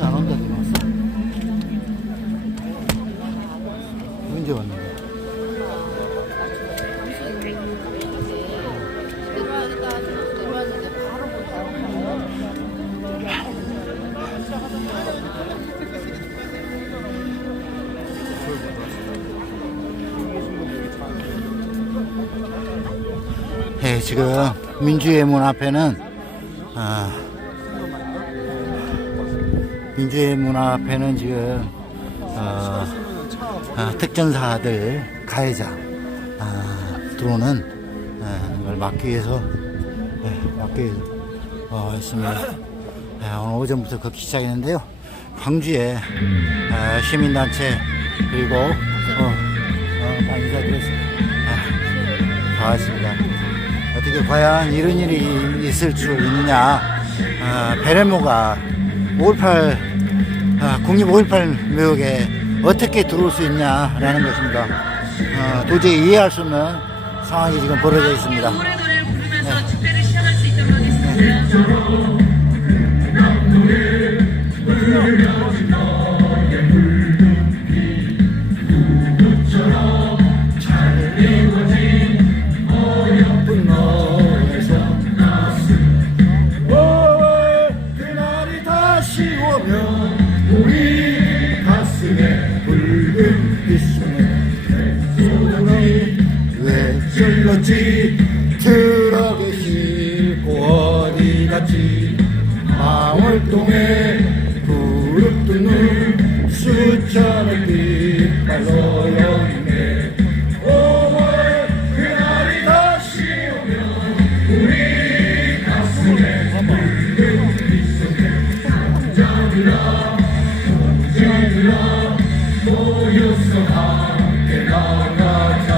안 온다 들어왔어. 언제 왔는데? 네, 지금 민주의 문 앞에는 민주의 문 앞에는 지금 특전사들 가해자 들어오는 걸 막기 위해서 했습니다. 오늘 오전부터 걷기 시작했는데요. 광주에 시민단체 그리고 인사드렸습니다. 다 왔습니다. 어떻게 과연 이런 일이 있을 줄 있느냐. 베레모가 5.18 국립 5.18 묘역에 어떻게 들어올 수 있냐라는 것입니다. 도저히 이해할 수 없는 상황이 지금 벌어져 있습니다. 노래를 부르면서 집회를 시작할 수 있도록 하겠습니다. 그날이 다시 오면 우리 가슴에 붉은 빛소리 소리 왜 질렀지 트럭에 싣고 어디 갔지 망월동에 그룹 뚫는 수천의 빛발로 여기네 5월 그날이 다시 오면 우리 가슴에 붉은 빛소리 잠자리라 모여서 함께 나가자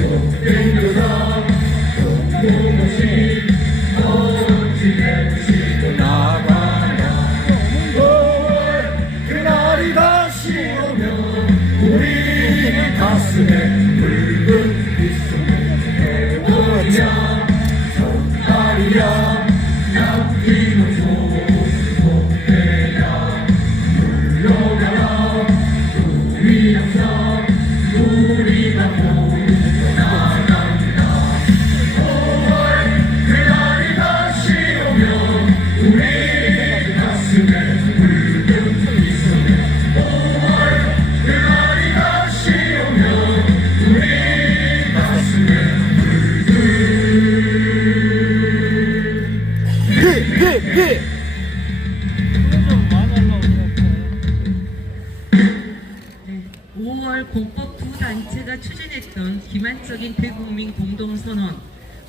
욕행교사 공공시 어찌해보시고 나가라 5월 그날이 다시 오면 우리 가슴에 붉은 빛소리 태워자 성달이야 남기는 소속해야 물러가라 우리 항상 우리가 모여서 나갑니다 5월 그날이 다시 오면 우리 가슴에 붉은 빛소리 5월 그날이 다시 오면 우리 가슴에 붉은 5월 공법 두 단체가 추진했던 기만적인 대국민 공동선언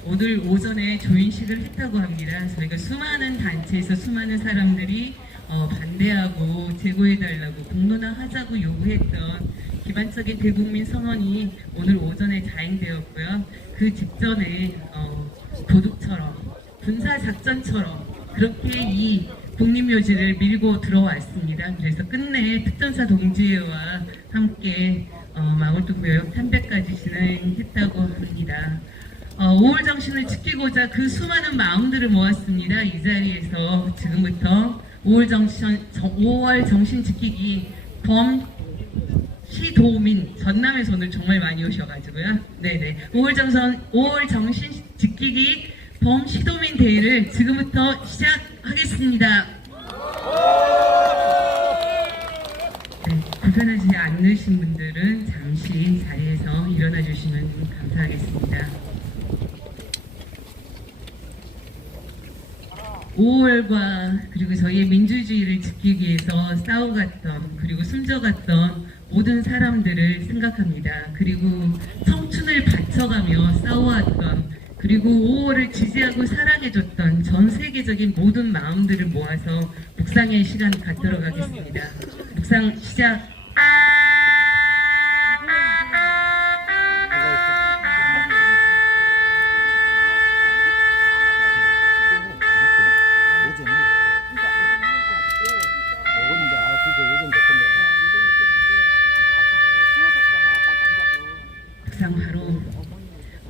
오늘 오전에 조인식을 했다고 합니다. 저희가 수많은 단체에서 수많은 사람들이 반대하고 제고해달라고 공론화하자고 요구했던 기반적인 대국민 선언이 오늘 오전에 자행되었고요. 그 직전에 도둑처럼 군사작전처럼 그렇게 이 국립묘지를 밀고 들어왔습니다. 그래서 끝내 특전사 동지회와 함께 망월동 묘역 참배까지 진행했다고 합니다. 5월 정신을 지키고자 그 수많은 마음들을 모았습니다. 이 자리에서 지금부터 5월 정신 지키기 범 시도민 전남에서 오늘 정말 많이 오셔가지고요. 네네. 5월 정신 지키기 범 시도민 대회를 지금부터 시작하겠습니다. 네, 불편하지 않으신 분들은 잠시 자리에서 일어나 주시면 감사하겠습니다. 5월과 그리고 저희의 민주주의를 지키기 위해서 싸워갔던 그리고 숨져갔던 모든 사람들을 생각합니다. 그리고 청춘을 바쳐가며 싸워왔던 그리고 5월을 지지하고 사랑해줬던 전 세계적인 모든 마음들을 모아서 묵상의 시간 갖도록 하겠습니다. 묵상 시작!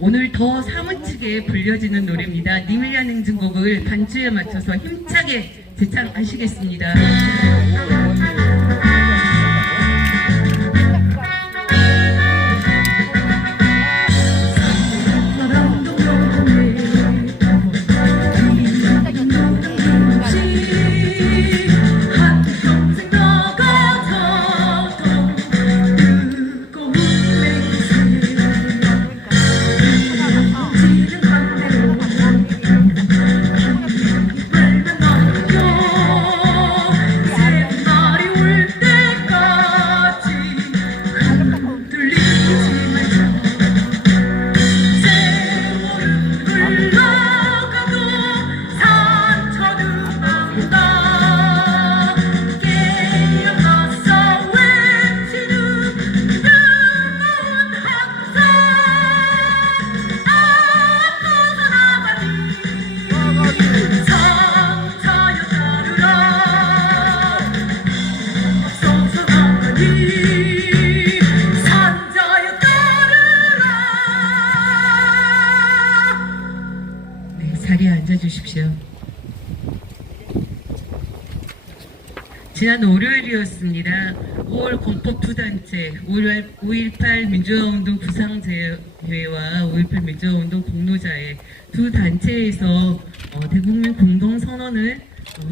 오늘 더 사무치게 불려지는 노래입니다. 님을 위한 행진곡을 반주에 맞춰서 힘차게 제창하시겠습니다. 자리에 앉아주십시오. 지난 월요일이었습니다. 5월 공포투단체 5.18 민주화운동 구상대회와 5.18 민주화운동 공로자회 두 단체에서 대국민 공동선언을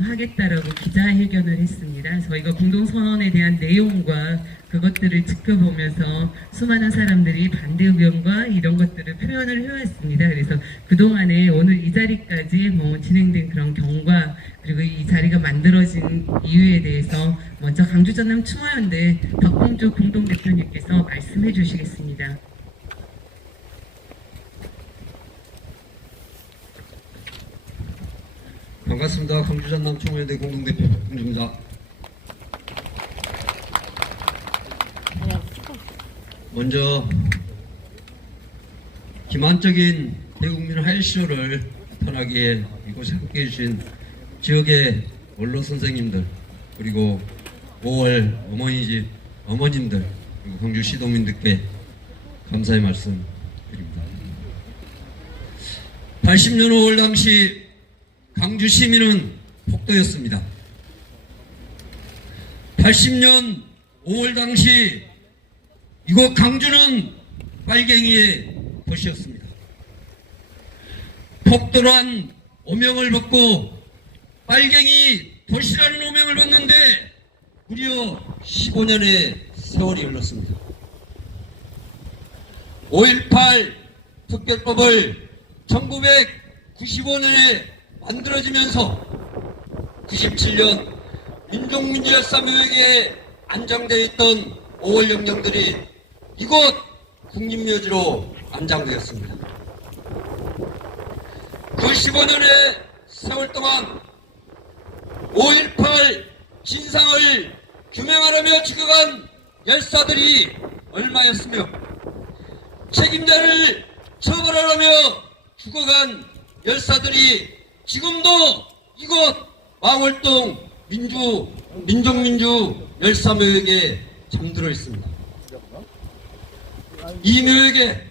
하겠다라고 기자회견을 했습니다. 저희가 공동선언에 대한 내용과 그것들을 지켜보면서 수많은 사람들이 반대 의견과 이런 것들을 표현을 해왔습니다. 그래서 그동안에 오늘 이 자리까지 진행된 그런 경과 그리고 이 자리가 만들어진 이유에 대해서 먼저 강주 전남 추모연대 박봉주 공동대표님께서 말씀해 주시겠습니다. 반갑습니다. 광주 전남 총회대 공동대표 박봉주입니다. 먼저 기만적인 대국민 하일쇼를 편하게 이곳에 함께해 주신 지역의 원로 선생님들 그리고 5월 어머니집 어머님들 그리고 광주 시도민들께 감사의 말씀 드립니다. 80년 5월 당시 광주 시민은 폭도였습니다. 80년 5월 당시 이곳 광주는 빨갱이의 도시였습니다. 폭도란 오명을 받고 빨갱이 도시라는 오명을 받는데 무려 15년의 세월이 흘렀습니다. 5.18 특별법을 1995년에 만들어지면서 97년 민족민주협사묘역에 안장되어 있던 5월 영령들이 이곳 국립묘지로 안장되었습니다. 그 15년의 세월 동안 5.18 진상을 규명하려며 죽어간 열사들이 얼마였으며 책임자를 처벌하려며 죽어간 열사들이 지금도 이곳 망월동 민족민주 열사묘역에 잠들어 있습니다. 이 묘역에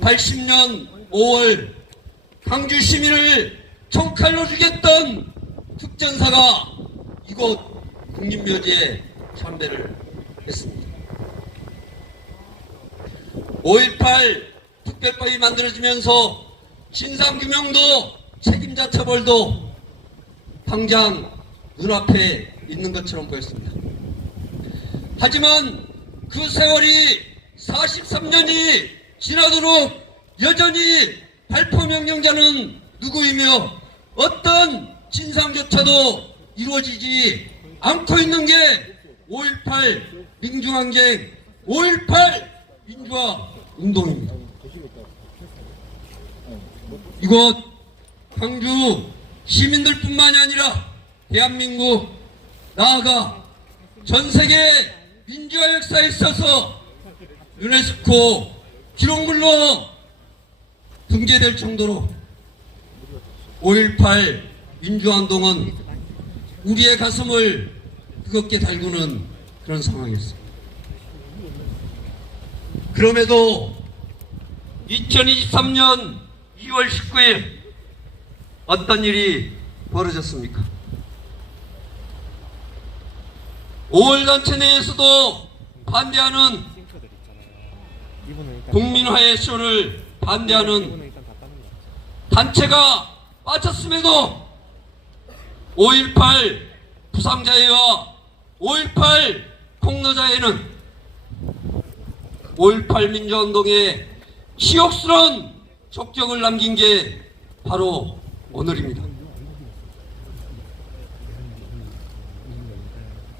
80년 5월 광주 시민을 총칼로 죽였던 특전사가 이곳 국립묘지에 참배를 했습니다. 5.18 특별법이 만들어지면서 진상규명도 책임자 처벌도 당장 눈앞에 있는 것처럼 보였습니다. 하지만 그 세월이 43년이 지나도록 여전히 발포 명령자는 누구이며 어떤 진상조차도 이루어지지 않고 있는 게 5.18 민중항쟁, 5.18 민주화 운동입니다. 이곳 광주 시민들뿐만이 아니라 대한민국 나아가 전 세계 민주화 역사에 있어서 유네스코 기록물로 등재될 정도로 5.18 민주화운동은 우리의 가슴을 뜨겁게 달구는 그런 상황이었습니다. 그럼에도 2023년 2월 19일 어떤 일이 벌어졌습니까? 5월 단체 내에서도 반대하는 국민화해 쇼를 반대하는 단체가 빠졌음에도 5.18 부상자회와 5.18 공로자회는 5.18 민주화운동에 치욕스러운 족적을 남긴 게 바로 오늘입니다.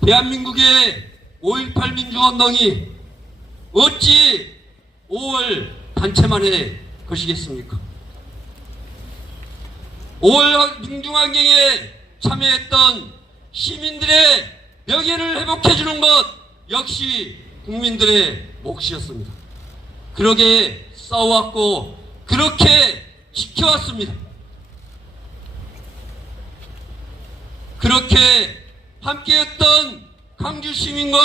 대한민국의 5.18 민주화운동이 어찌 5월 단체만의 것이겠습니까? 5월 민중항쟁에 참여했던 시민들의 명예를 회복해주는 것 역시 국민들의 몫이었습니다. 그러게 싸워왔고 그렇게 지켜왔습니다. 그렇게 함께했던 광주 시민과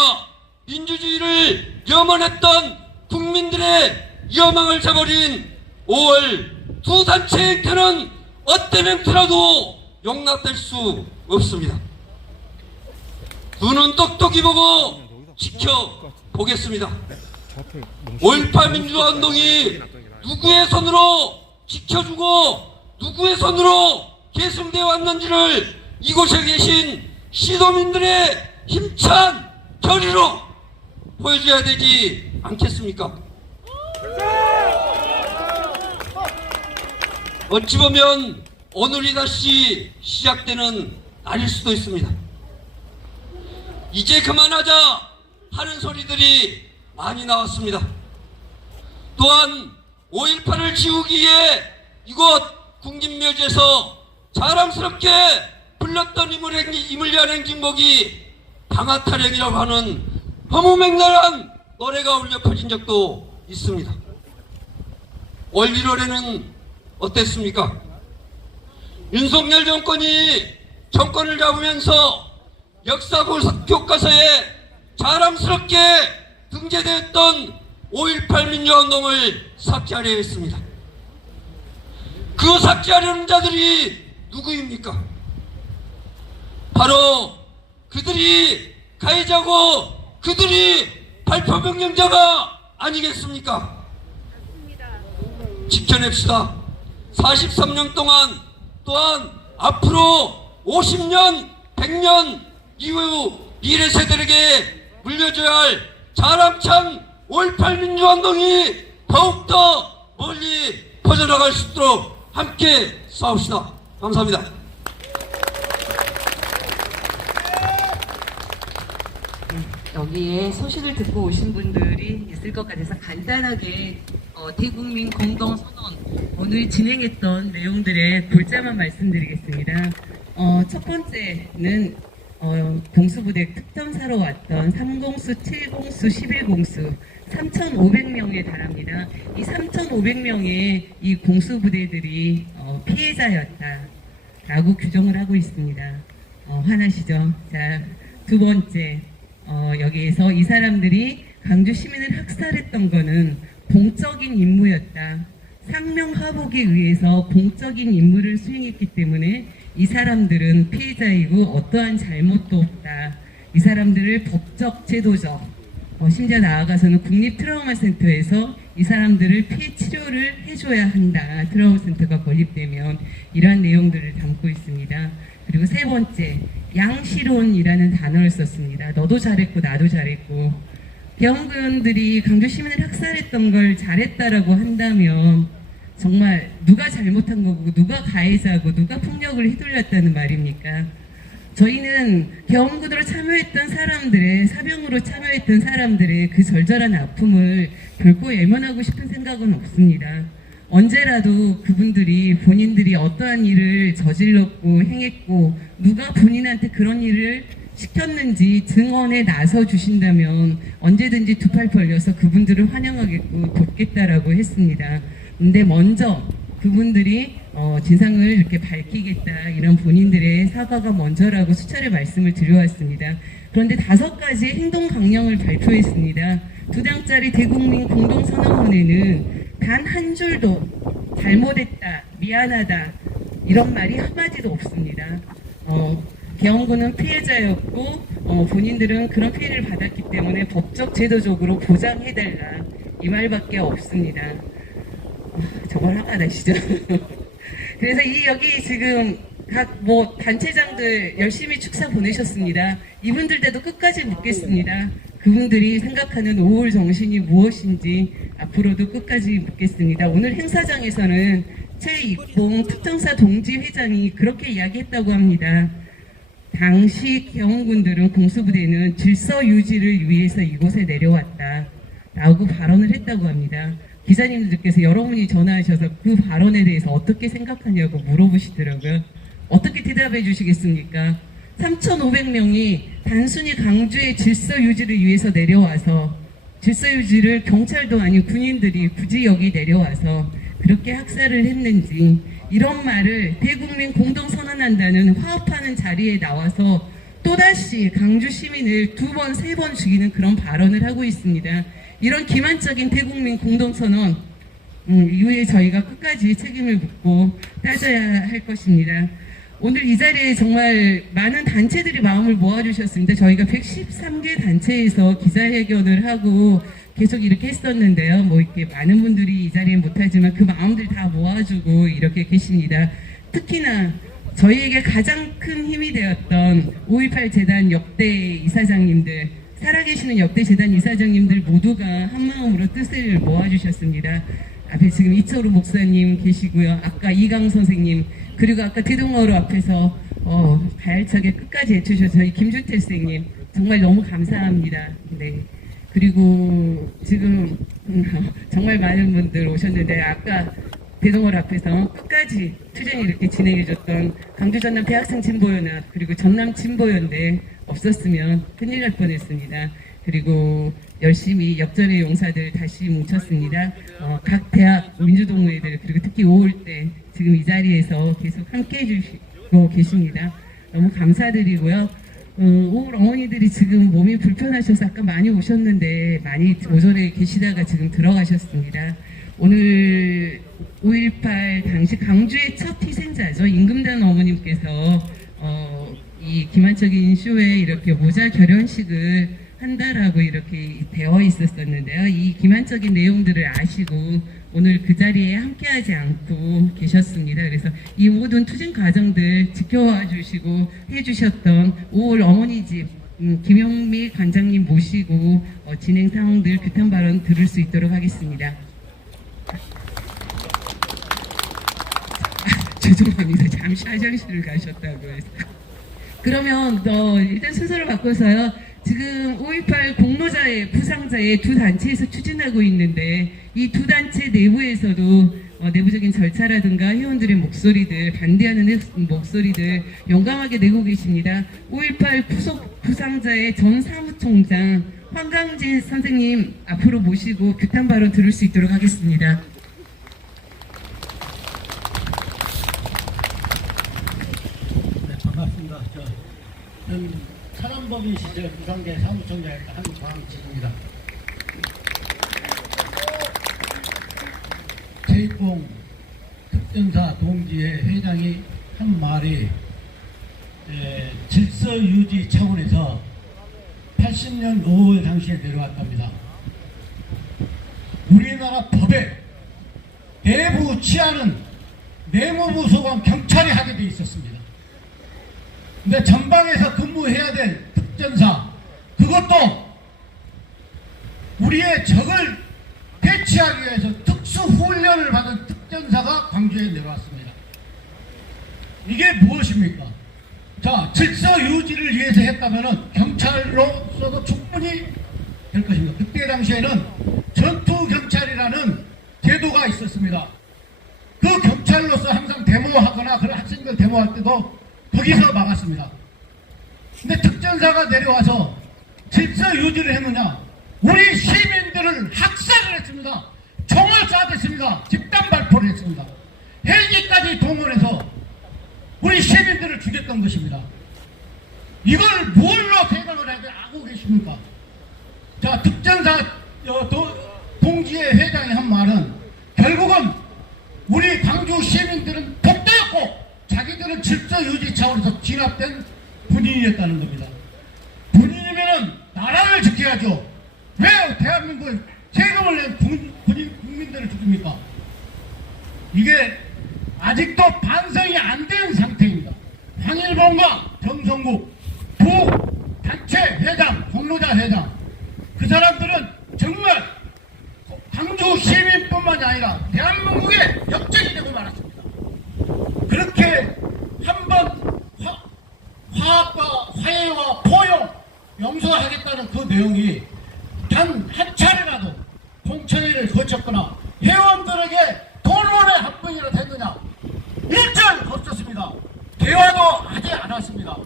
민주주의를 염원했던 국민들의 여망을 저버린 5월 두 단체의 행태는 어떤 행태라도 용납될 수 없습니다. 눈은 똑똑히 보고 지켜보겠습니다. 5.18 민주화운동이 누구의 손으로 지켜주고 누구의 손으로 계승되어 왔는지를 이곳에 계신 시도민들의 힘찬 결의로 보여줘야 되지 않겠습니까? 어찌 보면 오늘이 다시 시작되는 날일 수도 있습니다. 이제 그만하자 하는 소리들이 많이 나왔습니다. 또한 5.18을 지우기 위해 이곳 국립묘지에서 자랑스럽게 불렀던 이물리한 행진곡이 방아타령이라고 하는 허무맹랑한 노래가 울려 퍼진 적도 있습니다. 올 1월에는 어땠습니까? 윤석열 정권이 정권을 잡으면서 역사 교과서에 자랑스럽게 등재되었던 5.18 민주화운동을 삭제하려 했습니다. 그 삭제하려는 자들이 누구입니까? 바로 그들이 가해자고 그들이 발표 명령자가 아니겠습니까? 지켜냅시다. 43년 동안 또한 앞으로 50년, 100년 이후 미래 세대에게 물려줘야 할 자랑찬 5.18 민주화운동이 더욱더 멀리 퍼져나갈 수 있도록 함께 싸웁시다. 감사합니다. 여기에 소식을 듣고 오신 분들이 있을 것 같아서 간단하게 대국민 공동선언 오늘 진행했던 내용들의 골자만 말씀드리겠습니다. 첫 번째는 공수부대 특전사로 왔던 3공수, 7공수, 11공수 3,500명에 달합니다. 이 3,500명의 이 공수부대들이 피해자였다라고 규정을 하고 있습니다. 화나시죠? 자, 두 번째, 여기에서 이 사람들이 광주 시민을 학살했던 거는 공적인 임무였다. 상명하복에 의해서 공적인 임무를 수행했기 때문에 이 사람들은 피해자이고 어떠한 잘못도 없다. 이 사람들을 법적, 제도적, 심지어 나아가서는 국립트라우마센터에서 이 사람들을 피해 치료를 해줘야 한다. 트라우마센터가 건립되면 이러한 내용들을 담고 있습니다. 그리고 세 번째, 양시론이라는 단어를 썼습니다. 너도 잘했고 나도 잘했고 대원군들이 강주 시민을 학살했던 걸 잘했다라고 한다면 정말 누가 잘못한 거고 누가 가해자고 누가 폭력을 휘둘렸다는 말입니까? 저희는 개헌구도로 참여했던 사람들의 사병으로 참여했던 사람들의 그 절절한 아픔을 결코 외면하고 싶은 생각은 없습니다. 언제라도 그분들이 본인들이 어떠한 일을 저질렀고 행했고 누가 본인한테 그런 일을 시켰는지 증언에 나서 주신다면 언제든지 두 팔 벌려서 그분들을 환영하겠고 돕겠다라고 했습니다. 근데 먼저 그분들이 진상을 이렇게 밝히겠다 이런 본인들의 사과가 먼저라고 수차례 말씀을 드려왔습니다. 그런데 5가지의 행동 강령을 발표했습니다. 2장짜리 대국민 공동선언문에는 단 한 줄도 잘못했다, 미안하다 이런 말이 한마디도 없습니다. 계엄군은 피해자였고 본인들은 그런 피해를 받았기 때문에 법적 제도적으로 보장해달라 이 말밖에 없습니다. 정말 화가 나시죠? 그래서 여기 지금 각 단체장들 열심히 축사 보내셨습니다. 이분들께도 끝까지 묻겠습니다. 그분들이 생각하는 5월 정신이 무엇인지 앞으로도 끝까지 묻겠습니다. 오늘 행사장에서는 최익봉 특정사 동지회장이 그렇게 이야기했다고 합니다. 당시 계엄군들은 공수부대는 질서 유지를 위해서 이곳에 내려왔다 라고 발언을 했다고 합니다. 기자님들께서 여러분이 전화하셔서 그 발언에 대해서 어떻게 생각하냐고 물어보시더라고요. 어떻게 대답해 주시겠습니까? 3,500명이 단순히 강주의 질서 유지를 위해서 내려와서 질서 유지를 경찰도 아닌 군인들이 굳이 여기 내려와서 그렇게 학살을 했는지 이런 말을 대국민 공동선언한다는 화합하는 자리에 나와서 또다시 강주 시민을 2번, 3번 죽이는 그런 발언을 하고 있습니다. 이런 기만적인 대국민 공동선언 이후에 저희가 끝까지 책임을 묻고 따져야 할 것입니다. 오늘 이 자리에 정말 많은 단체들이 마음을 모아주셨습니다. 저희가 113개 단체에서 기자회견을 하고 계속 이렇게 했었는데요. 이렇게 많은 분들이 이 자리에 못하지만 그 마음들 다 모아주고 이렇게 계십니다. 특히나 저희에게 가장 큰 힘이 되었던 5.18 재단 역대 이사장님들, 살아계시는 역대 재단 이사장님들 모두가 한마음으로 뜻을 모아주셨습니다. 앞에 지금 이철우 목사님 계시고요. 아까 이강 선생님, 그리고 아까 대동어로 앞에서 발차게 끝까지 해주셔서 저희 김준태 선생님 정말 너무 감사합니다. 네. 그리고 지금 정말 많은 분들 오셨는데 아까 대동어로 앞에서 끝까지 투쟁이 이렇게 진행해줬던 강주 전남 대학생 진보연합 그리고 전남 진보연대 없었으면 큰일 날 뻔했습니다. 그리고 열심히 역전의 용사들 다시 뭉쳤습니다. 각 대학 민주동호회들 그리고 특히 5월 때 지금 이 자리에서 계속 함께 해주시고 계십니다. 너무 감사드리고요. 5월 어머니들이 지금 몸이 불편하셔서 아까 많이 오셨는데 많이 오전에 계시다가 지금 들어가셨습니다. 오늘 5.18 당시 강주의 첫 희생자죠. 임금단 어머님께서 이 기만적인 쇼에 이렇게 모자 결혼식을 한다라고 이렇게 되어 있었었는데요. 이 기만적인 내용들을 아시고 오늘 그 자리에 함께하지 않고 계셨습니다. 그래서 이 모든 투쟁 과정들 지켜와 주시고 해주셨던 5월 어머니 집 김영미 관장님 모시고 진행 상황들 규탄 발언 들을 수 있도록 하겠습니다. 죄송합니다. 잠시 화장실을 가셨다고 해서. 그러면 일단 순서를 바꿔서요. 지금 5.18 공로자의 부상자의 두 단체에서 추진하고 있는데 이 두 단체 내부에서도 내부적인 절차라든가 회원들의 목소리들, 반대하는 목소리들 용감하게 내고 계십니다. 5.18 부상자의 전 사무총장 황강진 선생님 앞으로 모시고 규탄 발언 들을 수 있도록 하겠습니다. 네, 반갑습니다. 저는 사람법인 시절 부상계 사무총장이었던 한광식입니다. 최익봉 특전사 동지의 회장이 한 말이 질서 유지 차원에서 80년 5월 당시에 내려왔답니다. 우리나라 법에 내부 치안은 내무부 소관 경찰이 하게 돼 있었습니다. 근데 전방에서 근무해야 될 특전사, 그것도 우리의 적을 대치하기 위해서 특수훈련을 받은 특전사가 광주에 내려왔습니다. 이게 무엇입니까? 자, 질서 유지를 위해서 했다면 경찰로서도 충분히 될 것입니다. 그때 당시에는 전투경찰이라는 제도가 있었습니다. 그 경찰로서 항상 데모하거나 그런 학생들 데모할 때도 거기서 막았습니다. 근데 특전사가 내려와서 질서 유지를 했느냐? 우리 시민들을 학살을 했습니다. 총을 쏴댔습니다. 집단 발포를 했습니다. 헬기까지 동원해서 우리 시민들을 죽였던 것입니다. 이걸 뭘로 대응을 하고 계십니까? 자, 특전사 동지의 회장이 한 말은 결국은 우리 광주 시민들은 독대였고 자기들은 질서 유지 차원에서 진압된 군인이었다는 겁니다. 군인이면은 나라를 지켜야죠. 왜 대한민국에 세금을 낸 국민들을 죽입니까? 이게 아직도 반성이 안 된 상태입니다. 황일봉과 정성국 두 단체 회장, 공로자 회장, 그 사람들은 정말 광주 시민뿐만이 아니라 대한민국의 역적이 되고 말았습니다. 그렇게 한번 화합과 화해와 포용, 용서하겠다는 그 내용이 단 한 차례라도 공청회를 거쳤거나 회원들에게 토론회 한 번이라도 했느냐? 일절 없었습니다. 대화도 하지 않았습니다.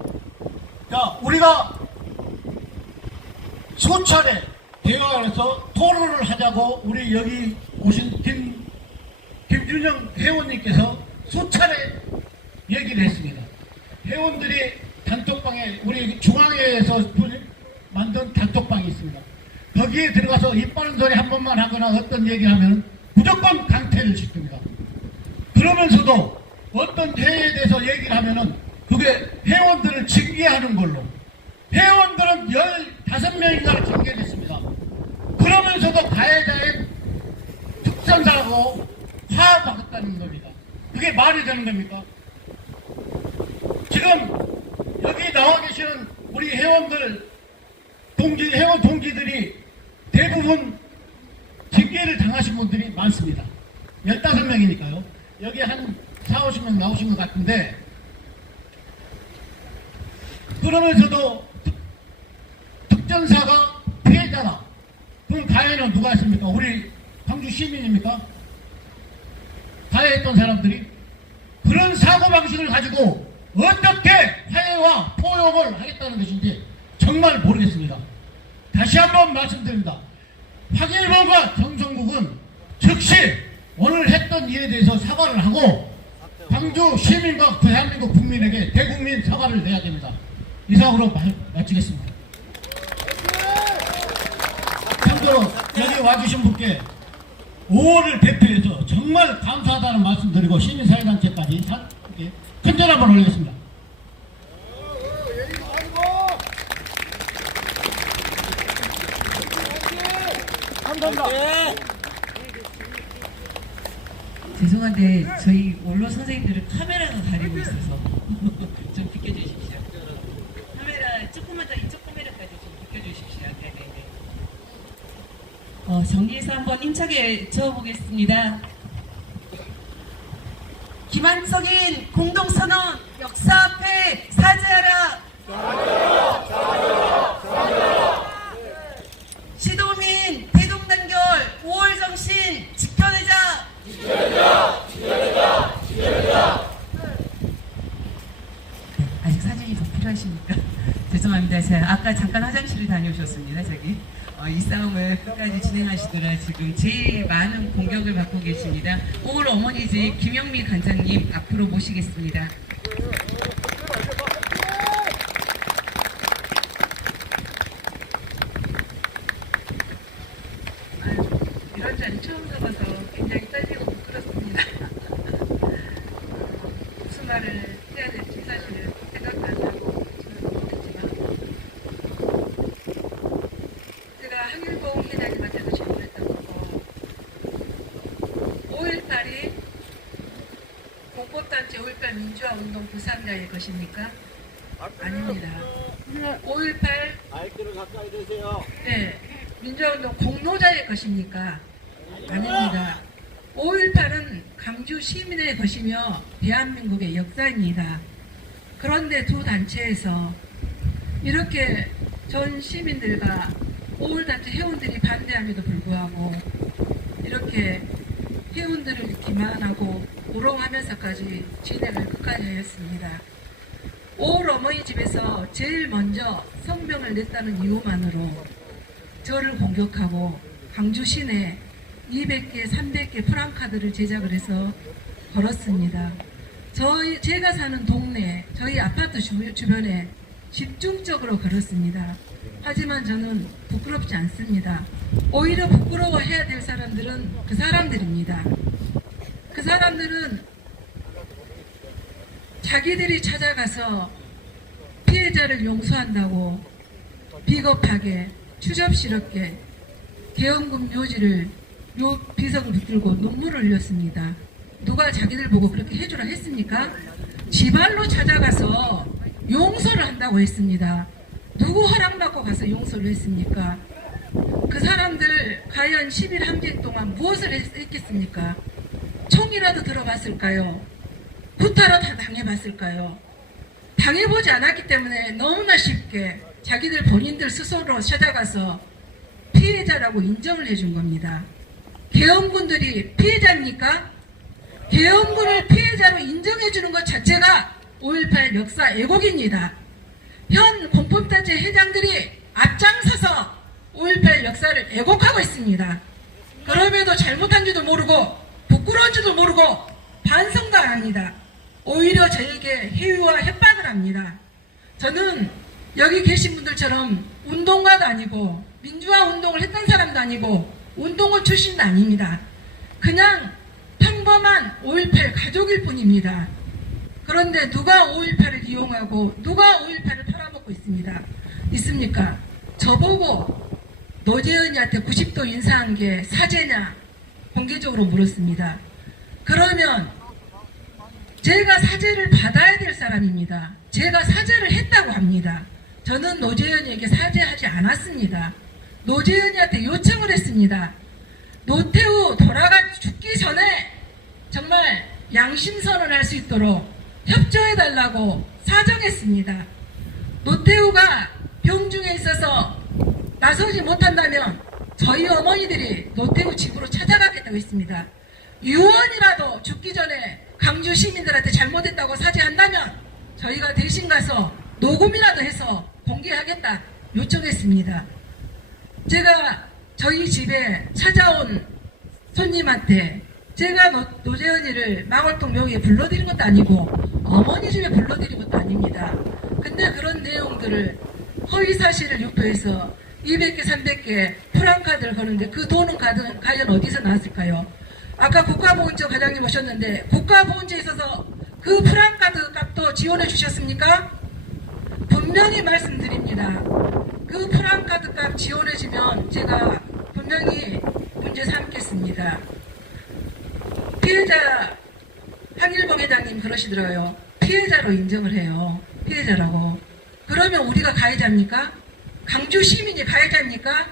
자, 우리가 수차례 대화를 해서 토론을 하자고 우리 여기 오신 김준영 회원님께서 수차례 얘기를 했습니다. 회원들이 단톡방에 우리 중앙회에서 만든 단톡방이 있습니다. 거기에 들어가서 입 바른 소리 한 번만 하거나 어떤 얘기를 하면 무조건 강퇴를 시킵니다. 그러면서도 어떤 회의에 대해서 얘기를 하면은 그게 회원들을 징계하는 걸로 회원들은 15명인가를 징계됐습니다. 그러면서도 가해자인 특전사하고 화합하겠다는 겁니다. 그게 말이 되는 겁니까? 지금 여기 나와 계시는 우리 회원들 회원 동지들이 대부분 징계를 당하신 분들이 많습니다. 15명이니까요. 여기 한 4, 50명 나오신 것 같은데 그러면서도 특전사가 피해자다. 그럼 가해는 누가 했습니까? 우리 광주 시민입니까? 가해했던 사람들이 그런 사고방식을 가지고 어떻게 화해와 포용을 하겠다는 것인지 정말 모르겠습니다. 다시 한번 말씀드립니다. 황일봉과 정성국은 즉시 오늘 했던 일에 대해서 사과를 하고 광주 시민과 대한민국 국민에게 대국민 사과를 내야 됩니다. 이상으로 마치겠습니다. 참고로 여기 와주신 분께 5월을 대표해서 정말 감사하다는 말씀드리고 시민사회단체까지 큰절 한번 올리겠습니다. 죄송한데 저희 언론 선생님들은 카메라가 가리고 있어서 좀 비켜주십시오. 카메라 조금만 더 이쪽 카메라까지 좀 비켜주십시오. 네네네. 정리해서 한번 힘차게 외쳐보겠습니다. 기만적인 공동선언 역사 앞에 사죄하라. 시도민 대동단결 5월 정신 지켜내자. 아직 사진이 더 필요하십니까? 죄송합니다. 제가 아까 잠깐 화장실을 다녀오셨습니다. 저기 이 싸움을 끝까지 진행하시느라 지금 제일 많은 공격을 받고 계십니다. 오늘 어머니집 김영미 관장님 앞으로 모시겠습니다. 이런 자리 처음 가봐서 굉장히 떨리고 부끄럽습니다. 무슨 말을 해야 될지 사실은 생각도 안 하고 저는 못했지만 제가 황일봉 회장님한테도 질문했던 거고 5.18이 공법단체 5.18 민주화운동 부상자의 것입니까? 아닙니다. 5.18 마이크를 가까이 대세요. 네, 민주화운동 공로자의 것입니까? 아닙니다. 5.18은 광주 시민의 것이며 대한민국의 역사입니다. 그런데 두 단체에서 이렇게 전 시민들과 5.18단체 회원들이 반대함에도 불구하고 이렇게 회원들을 기만하고 우롱하면서까지 진행을 끝까지 하였습니다. 5월 어머니 집에서 제일 먼저 성병을 냈다는 이유만으로 저를 공격하고 광주 시내 200개, 300개 프랑카드를 제작을 해서 걸었습니다. 제가 사는 동네, 저희 아파트 주변에 집중적으로 걸었습니다. 하지만 저는 부끄럽지 않습니다. 오히려 부끄러워해야 될 사람들은 그 사람들입니다. 그 사람들은 자기들이 찾아가서 피해자를 용서한다고 비겁하게 추접스럽게 계엄군 묘지를 비석을 붙들고 눈물을 흘렸습니다. 누가 자기들 보고 그렇게 해주라 했습니까? 지발로 찾아가서 용서를 한다고 했습니다. 누구 허락받고 가서 용서를 했습니까? 그 사람들 과연 10일 함께 동안 무엇을 했겠습니까? 총이라도 들어봤을까요? 구타로 다 당해봤을까요? 당해보지 않았기 때문에 너무나 쉽게 자기들 본인들 스스로 찾아가서 피해자라고 인정을 해준 겁니다. 계엄군들이 피해자입니까? 계엄군을 피해자로 인정해주는 것 자체가 5.18 역사 왜곡입니다. 현 공범단체 회장들이 앞장서서 5.18 역사를 왜곡하고 있습니다. 그럼에도 잘못한 줄도 모르고 부끄러운 줄도 모르고 반성도 안 합니다. 오히려 저에게 해유와 협박을 합니다. 저는 여기 계신 분들처럼 운동가도 아니고 민주화 운동을 했던 사람도 아니고 운동원 출신도 아닙니다. 그냥 평범한 5.18 가족일 뿐입니다. 그런데 누가 5.18을 이용하고 누가 5.18을 팔아먹고 있습니까? 저보고 노재은이한테 90도 인사한 게 사죄냐 공개적으로 물었습니다. 그러면 제가 사죄를 받아야 될 사람입니다. 제가 사죄를 했다고 합니다. 저는 노재현이에게 사죄하지 않았습니다. 노재현이한테 요청을 했습니다. 노태우 죽기 전에 정말 양심선언을 할 수 있도록 협조해달라고 사정했습니다. 노태우가 병중에 있어서 나서지 못한다면 저희 어머니들이 노태우 집으로 찾아가겠다고 했습니다. 유언이라도 죽기 전에 강주 시민들한테 잘못했다고 사죄한다면 저희가 대신 가서 녹음이라도 해서 공개하겠다 요청했습니다. 제가 저희 집에 찾아온 손님한테 제가 노재현이를 망월동 묘기에 불러드린 것도 아니고 어머니 집에 불러드린 것도 아닙니다. 근데 그런 내용들을 허위사실을 유포해서 200개 300개 프랑카드를 거는데 그 돈은 과연 어디서 나왔을까요? 아까 국가보훈처 과장님 오셨는데 국가보훈처에 있어서 그 프랑카드 값도 지원해 주셨습니까? 분명히 말씀드립니다. 그 프랑카드 값 지원해주면 제가 분명히 문제 삼겠습니다. 피해자 황일봉 회장님 그러시더라고요. 피해자로 인정을 해요. 피해자라고. 그러면 우리가 가해자입니까? 강주 시민이 가해자입니까?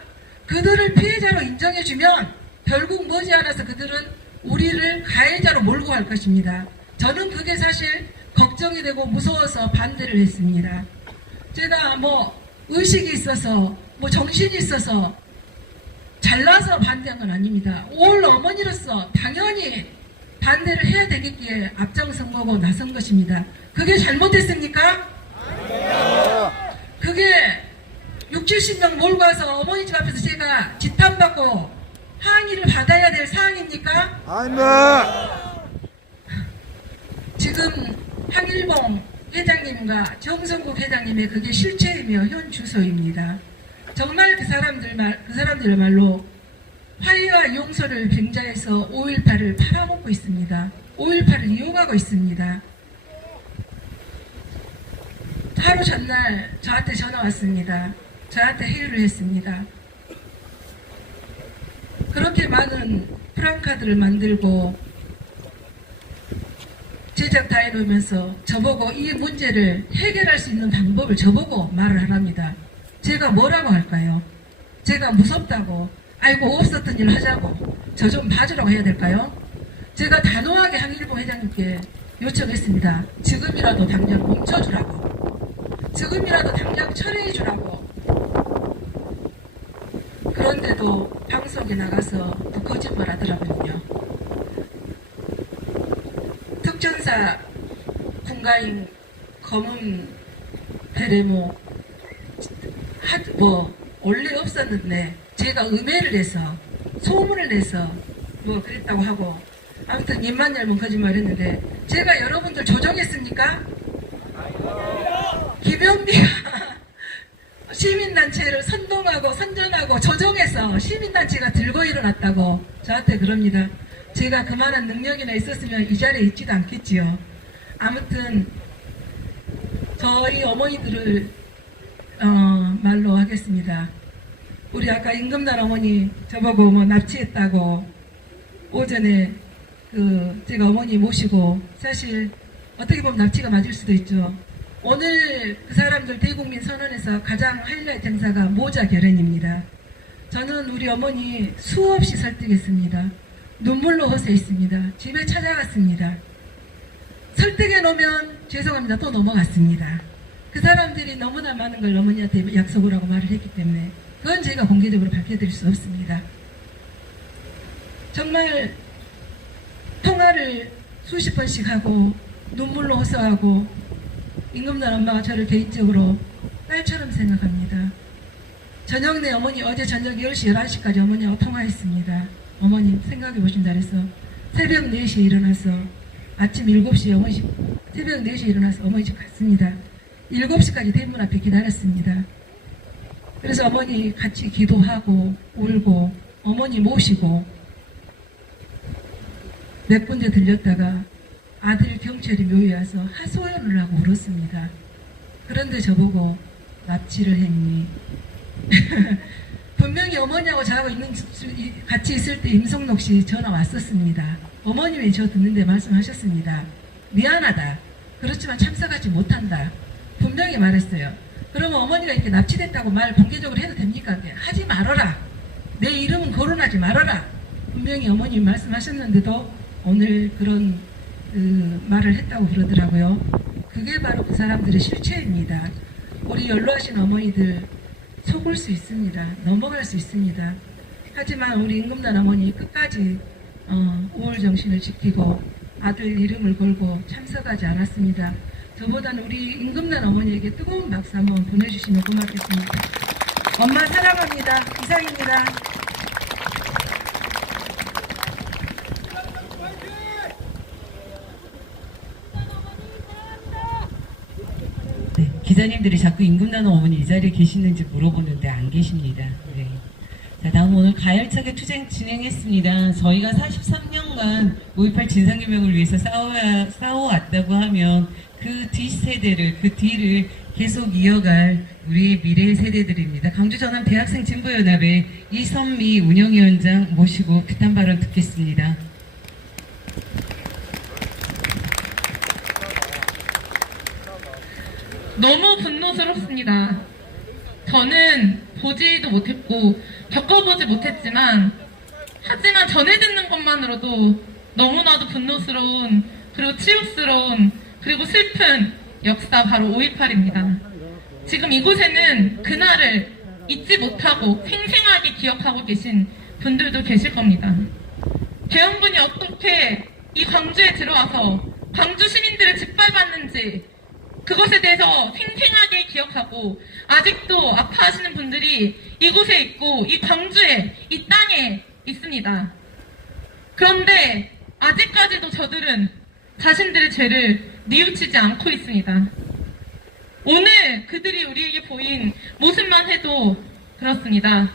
그들을 피해자로 인정해주면 결국 머지않아서 그들은 우리를 가해자로 몰고 갈 것입니다. 저는 그게 사실 걱정이 되고 무서워서 반대를 했습니다. 제가 의식이 있어서 정신이 있어서 잘나서 반대한 건 아닙니다. 올 어머니로서 당연히 반대를 해야 되겠기에 앞장선 거고 나선 것입니다. 그게 잘못됐습니까? 그게 60, 70명 몰고 와서 어머니 집 앞에서 제가 지탄받고 항의를 받아야 될 사항입니까? 아닙니다. 지금 황일봉 회장님과 정성국 회장님의 그게 실체이며 현 주소입니다. 정말 그 사람들 말로 화해와 용서를 빙자해서 5.18을 팔아먹고 있습니다. 5.18을 이용하고 있습니다. 하루 전날 저한테 전화 왔습니다. 저한테 회유를 했습니다. 그렇게 많은 프랑카드를 만들고 제작 다 해놓으면서 저보고 이 문제를 해결할 수 있는 방법을 저보고 말을 하랍니다. 제가 뭐라고 할까요? 제가 무섭다고 아이고 없었던 일 하자고 저 좀 봐주라고 해야 될까요? 제가 단호하게 황일봉 회장님께 요청했습니다. 지금이라도 당장 멈춰주라고, 지금이라도 당장 철회해주라고. 그런데도 방송에 나가서 또 거짓말 하더라고요. 특전사 군가인 검은 베레모 원래 없었는데 제가 음해를 해서 소문을 내서 그랬다고 하고, 아무튼 입만 열면 거짓말 했는데 제가 여러분들 조정했습니까? 김현미가 시민단체를 선동하고 선전하고 조종해서 시민단체가 들고 일어났다고 저한테 그럽니다. 제가 그만한 능력이나 있었으면 이 자리에 있지도 않겠지요. 아무튼 저희 어머니들을 말로 하겠습니다. 우리 아까 임금날 어머니 저보고 뭐 납치했다고 오전에 제가 어머니 모시고 사실 어떻게 보면 납치가 맞을 수도 있죠. 오늘 그 사람들 대국민 선언에서 가장 하이라이트 행사가 모자 결연입니다. 저는 우리 어머니 수없이 설득했습니다. 눈물로 호소했습니다. 집에 찾아갔습니다. 설득해 놓으면 죄송합니다. 또 넘어갔습니다. 그 사람들이 너무나 많은 걸 어머니한테 약속을 하고 말을 했기 때문에 그건 제가 공개적으로 밝혀드릴 수 없습니다. 정말 통화를 수십 번씩 하고 눈물로 호소하고 임금날 엄마가 저를 개인적으로 딸처럼 생각합니다. 저녁 내 어머니 어제 저녁 10시, 11시까지 어머니하고 통화했습니다. 어머님 생각해 보신다 그래서 새벽 4시에 일어나서 아침 7시에 어머니 집, 새벽 4시에 일어나서 어머니 집 갔습니다. 7시까지 대문 앞에 기다렸습니다. 그래서 어머니 같이 기도하고 울고 어머니 모시고 몇 군데 들렸다가 아들 경찰이 묘에 와서 하소연을 하고 울었습니다. 그런데 저보고 납치를 했니? 분명히 어머니하고 저하고 같이 있을 때 임성록 씨 전화 왔었습니다. 어머님이 저 듣는데 말씀하셨습니다. 미안하다. 그렇지만 참석하지 못한다. 분명히 말했어요. 그러면 어머니가 이렇게 납치됐다고 말 공개적으로 해도 됩니까? 하지 말아라. 내 이름은 거론하지 말아라. 분명히 어머님이 말씀하셨는데도 오늘 그런 말을 했다고 그러더라고요. 그게 바로 그 사람들의 실체입니다. 우리 연로하신 어머니들 속을 수 있습니다. 넘어갈 수 있습니다. 하지만 우리 임금난 어머니 끝까지 우월정신을 지키고 아들 이름을 걸고 참석하지 않았습니다. 저보다는 우리 임금난 어머니에게 뜨거운 박수 한번 보내주시면 고맙겠습니다. 엄마 사랑합니다. 이상입니다. 네, 기자님들이 자꾸 임금난 어머니 이 자리에 계시는지 물어보는데 안 계십니다. 네. 자, 다음 오늘 가열차게 투쟁 진행했습니다. 저희가 43년간 5.18 진상규명을 위해서 싸워왔다고 하면 그 뒷세대를, 그 뒤를 계속 이어갈 우리의 미래 세대들입니다. 강주전환 대학생 진보연합의 이선미 운영위원장 모시고 규탄 발언 듣겠습니다. 너무 분노스럽습니다. 저는 보지도 못했고 겪어보지 못했지만 하지만 전해 듣는 것만으로도 너무나도 분노스러운 그리고 치욕스러운 그리고 슬픈 역사 바로 5.18입니다. 지금 이곳에는 그날을 잊지 못하고 생생하게 기억하고 계신 분들도 계실 겁니다. 계엄군이 어떻게 이 광주에 들어와서 광주 시민들을 짓밟았는지 그것에 대해서 생생하게 기억하고 아직도 아파하시는 분들이 이곳에 있고 이 광주에 이 땅에 있습니다. 그런데 아직까지도 저들은 자신들의 죄를 뉘우치지 않고 있습니다. 오늘 그들이 우리에게 보인 모습만 해도 그렇습니다.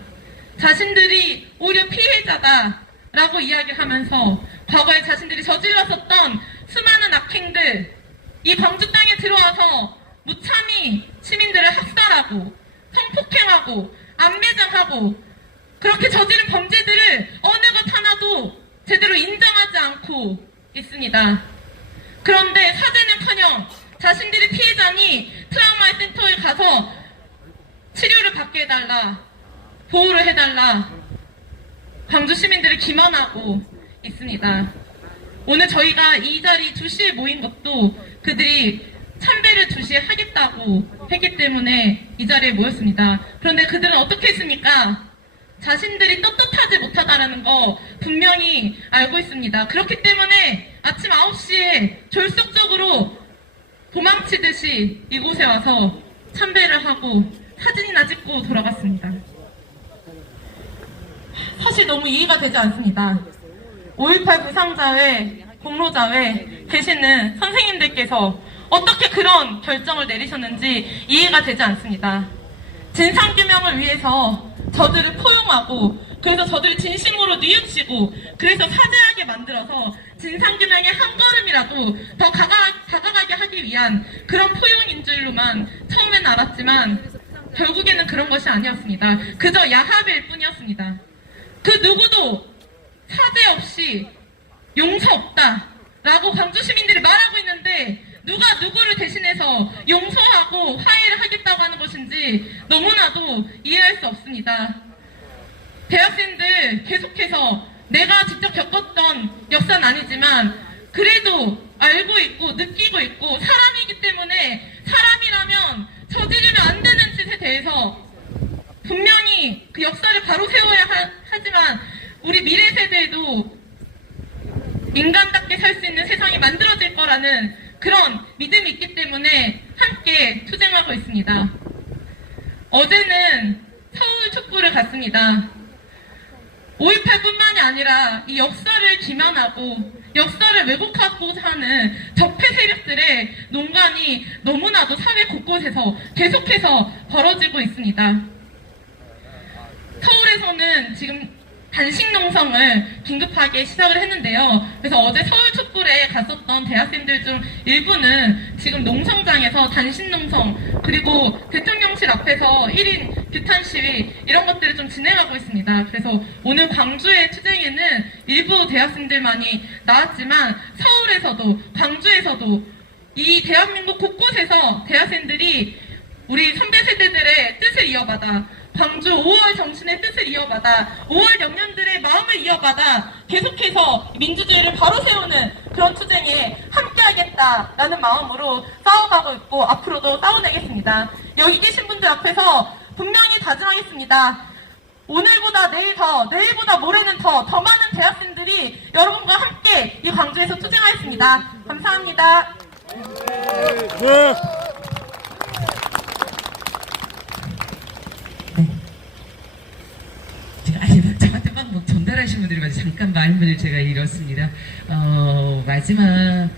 자신들이 오히려 피해자다라고 이야기를 하면서 과거에 자신들이 저질렀었던 수많은 악행들 이 광주 땅에 들어와서 무참히 시민들을 학살하고 성폭행하고 암매장하고 그렇게 저지른 범죄들을 어느 것 하나도 제대로 인정하지 않고 있습니다. 그런데 사죄는커녕 자신들이 피해자니 트라우마 센터에 가서 치료를 받게 해달라, 보호를 해달라 광주 시민들을 기만하고 있습니다. 오늘 저희가 이 자리 2시에 모인 것도 그들이 참배를 2시에 하겠다고 했기 때문에 이 자리에 모였습니다. 그런데 그들은 어떻게 했습니까? 자신들이 떳떳하지 못하다는 거 분명히 알고 있습니다. 그렇기 때문에 아침 9시에 졸속적으로 도망치듯이 이곳에 와서 참배를 하고 사진이나 찍고 돌아갔습니다. 사실 너무 이해가 되지 않습니다. 5.18 부상자회, 공로자회 계시는 선생님들께서 어떻게 그런 결정을 내리셨는지 이해가 되지 않습니다. 진상규명을 위해서 저들을 포용하고 그래서 저들을 진심으로 뉘우치고 그래서 사죄하게 만들어서 진상규명의 한 걸음이라도 더 다가가게 하기 위한 그런 포용인 줄로만 처음엔 알았지만 결국에는 그런 것이 아니었습니다. 그저 야합일 뿐이었습니다. 그 누구도 사죄 없이 용서 없다 라고 광주 시민들이 말하고 있는데 누가 누구를 대신해서 용서하고 화해를 하겠다고 하는 것인지 너무나도 이해할 수 없습니다. 대학생들 계속해서 내가 직접 겪었던 역사는 아니지만 그래도 알고 있고 느끼고 있고 사람이기 때문에 사람이라면 저지르면 안 되는 짓에 대해서 분명히 그 역사를 바로 세워야 하지만 우리 미래 세대도 인간답게 살 수 있는 세상이 만들어질 거라는 그런 믿음이 있기 때문에 함께 투쟁하고 있습니다. 어제는 서울 촛불을 갔습니다. 5.18뿐만이 아니라 이 역사를 기만하고 역사를 왜곡하고자 하는 적폐 세력들의 농간이 너무나도 사회 곳곳에서 계속해서 벌어지고 있습니다. 서울에서는 지금 단식 농성을 긴급하게 시작을 했는데요. 그래서 어제 서울 촛불에 갔었던 대학생들 중 일부는 지금 농성장에서 단식 농성 그리고 대통령실 앞에서 1인 규탄 시위 이런 것들을 좀 진행하고 있습니다. 그래서 오늘 광주의 투쟁에는 일부 대학생들만이 나왔지만 서울에서도 광주에서도 이 대한민국 곳곳에서 대학생들이 우리 선배 세대들의 뜻을 이어받아 광주 5월 정신의 뜻을 이어받아 5월 영년들의 마음을 이어받아 계속해서 민주주의를 바로 세우는 그런 투쟁에 함께하겠다라는 마음으로 싸워가고 있고 앞으로도 싸워내겠습니다. 여기 계신 분들 앞에서 분명히 다짐하겠습니다. 오늘보다 내일 더, 내일보다 모레는 더 많은 대학생들이 여러분과 함께 이 광주에서 투쟁하겠습니다. 감사합니다. 저한테 막 전달하신 분들이 많아서 잠깐 말문을 제가 잃었습니다. 마지막